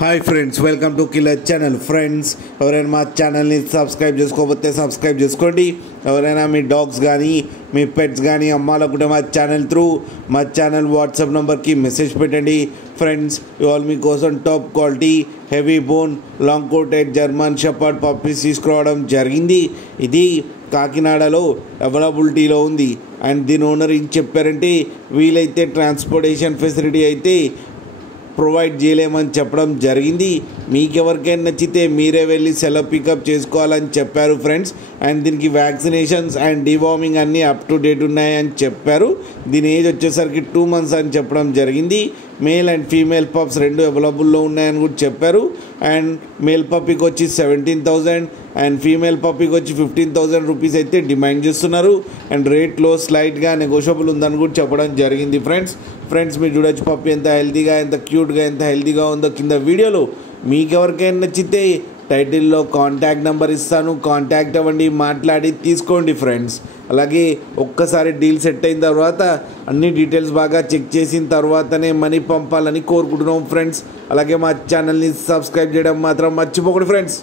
Hi friends, welcome to killer channel. Friends, ఎవరైనా మా ఛానల్ని సబ్స్క్రైబ్ చేసుకోకపోతే సబ్స్క్రైబ్ చేసుకోండి. ఎవరైనా మీ డాగ్స్ కానీ మీ పెట్స్ కానీ అమ్మాలనుకుంటే మా ఛానల్ త్రూ మా ఛానల్ వాట్సాప్ నెంబర్కి మెసేజ్ పెట్టండి. ఫ్రెండ్స్, ఇవాళ మీకోసం top quality heavy bone long coated German shepherd puppies తీసుకురావడం జరిగింది. ఇది కాకినాడలో అవైలబిలిటీలో ఉంది. అండ్ దీని ఓనర్ ఏం చెప్పారంటే, వీలైతే ట్రాన్స్పోర్టేషన్ ఫెసిలిటీ అయితే ప్రొవైడ్ చేయలేమని చెప్పడం జరిగింది. మీకు ఎవరికైనా నచ్చితే మీరే వెళ్ళి సెలవు పికప్ చేసుకోవాలని చెప్పారు ఫ్రెండ్స్. అండ్ దీనికి వ్యాక్సినేషన్స్ అండ్ డివార్మింగ్ అన్నీ అప్ టు డేట్ ఉన్నాయని చెప్పారు. దీని ఏజ్ వచ్చేసరికి 2 months అని చెప్పడం జరిగింది. మేల్ అండ్ ఫీమేల్ పప్స్ రెండు అవైలబుల్లో ఉన్నాయని కూడా చెప్పారు. అండ్ మేల్ పప్పీకి వచ్చి 17,000 అండ్ ఫీమేల్ పప్పీకి వచ్చి 15,000 రూపీస్ అయితే డిమాండ్ చేస్తున్నారు. అండ్ రేట్లో స్లైట్గా నెగోషియబుల్ ఉందని కూడా చెప్పడం జరిగింది. ఫ్రెండ్స్ మీరు చూడొచ్చు పప్పీ ఎంత హెల్తీగా, ఎంత క్యూట్గా, ఎంత హెల్తీగా ఉందో కింద వీడియోలో. మీకు ఎవరికైనా నచ్చితే టైటిల్లో కాంటాక్ట్ నెంబర్ ఇస్తాను, కాంటాక్ట్ అవ్వండి, మాట్లాడి తీసుకోండి ఫ్రెండ్స్. అలాగే ఒక్కసారి డీల్ సెట్ అయిన తర్వాత అన్ని డీటెయిల్స్ బాగా చెక్ చేసిన తర్వాతనే మనీ పంపాలని కోరుకుంటున్నాం ఫ్రెండ్స్. అలాగే మా ఛానల్ని సబ్స్క్రైబ్ చేయడం మాత్రం మర్చిపోకండి ఫ్రెండ్స్.